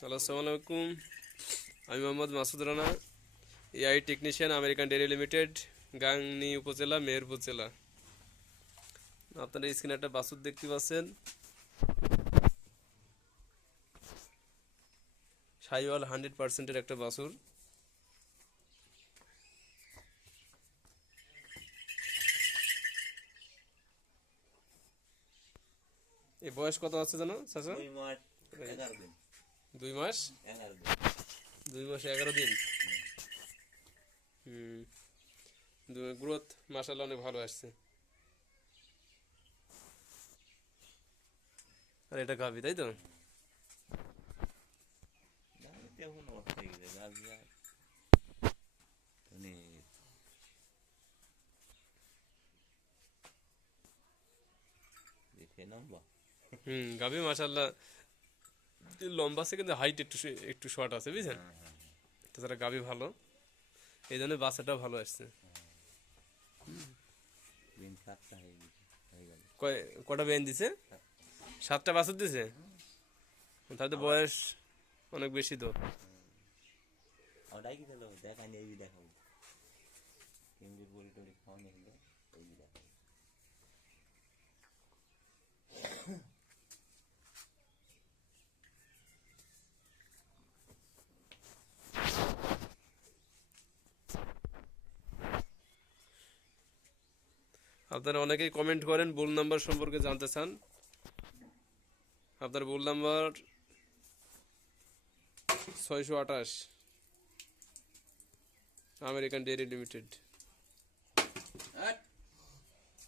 Hello আসসালামু আলাইকুম আমি Mohammad Masud Rana AI technician American dairy limited Gangni উপজেলা মেহেরপুর জেলা আপনারা স্ক্রিনে একটা বাসুর দেখতে পাচ্ছেন। সাইওয়াল হান্ড্রেড পার্সেন্টের একটা বাসুর। এই বয়স কত আছে জানো চাচা? দুই মাস দিন। দুই মাস? এগারো দিন। দুই মাসে এগারো দিন? হুম। গ্রোথ মাসাল্লাহ অনেক ভালো আসছে। আর এটা গাভি তাই তো? গাড়িতে হুম গাভি মাসাল্লাহ লম্বা আছে কিন্তু হাইট একটু একটু শর্ট আছে বুঝছেন? তাছাড়া গাভি ভালো। এই জন্য বাচ্চাটাও ভালো আসছে। কটা বেন দিছে? সাতটা বাছুর দিছে? তাহলে তো বয়স অনেক বেশি তো। ওটাই কি দেখানি এই দেখাবো। কিন্তু বড়ি টড়ি খাওয়ানি এই দেখাবো। আপনারা অনেকেই কমেন্ট করেন বুল নাম্বার সম্পর্কে জানতে চান। আপনার বুল নাম্বার ছয়শো আঠাশ। American dairy limited.